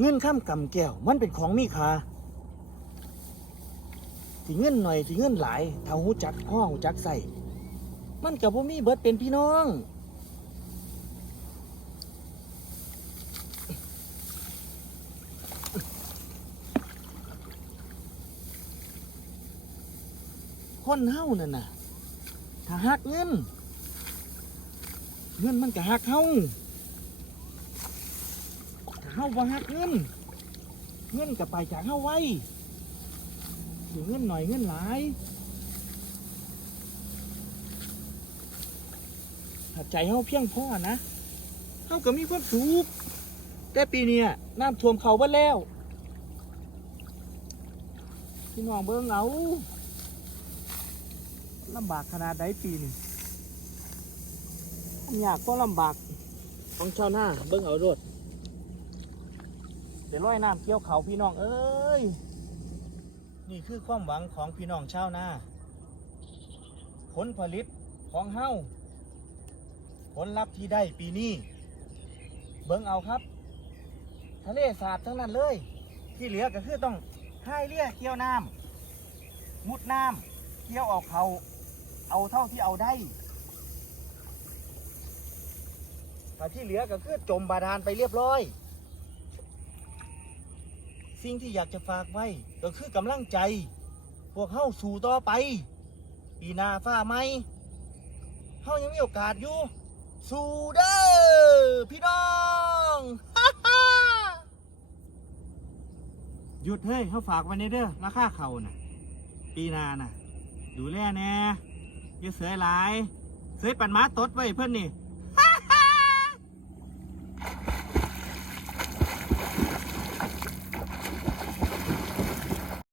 เงินข้ามกำแก้ว มันเป็นของมีค่าสิเงินหน่อยสิเงินหลายถ้าหูจักพ่อหูจักใส่มันกับบ่มีเบิดเป็นพี่น้อง คนเฮานั่นน่ะ ถ้าหักเงิน เงินมันก็หักเฮ้า เฮาบ่หักเงิน เงินก็ไปจากเฮาไว้สิเงินหน่อยเงินหลาย ถ้าใจเฮาเพียงพอนะเฮาก็มีความสุขแต่ปีนี้น้ำท่วมเขาเบิดแล้วพี่น้องเบิ่งเอาลำบากขนาดใดปีนี้อยากก็ลำบากของชาวนาเบิ่งเอาโด ดเดี๋ยวร้อยน้ำเกี่ยวเขาพี่น้องเอ้ย นี่คือความหวังของพี่น้องชาวนาผลผลิตของเฮาผลลัพธ์ที่ได้ปีนี้ เบิ่งเอาครับ ทะเลสาบทั้งนั้นเลย ที่เหลือก็คือต้องให้เลี่ยเกี่ยวน้ำมุดน้ำเกี่ยวออกเขาเอาเท่าที่เอาได้แต่ที่เหลือก็คือจมบาดาลไปเรียบร้อย สิ่งที่อยากจะฝากไว้ ก็คือกำลังใจ พวกเฮาสู่ต่อไป ปีหน้าฟ้าไหมเฮายังมีโอกาสอยู่ สู่เด้อพี่น้องหยุดเฮ้ยเขาฝากไว้ในเด้อราคาเขาน่ะ ปีหนาน่ะ ดูแลแน่อย่าเสือหลาย เสือปันหมาตดไว้เพื่อนนี่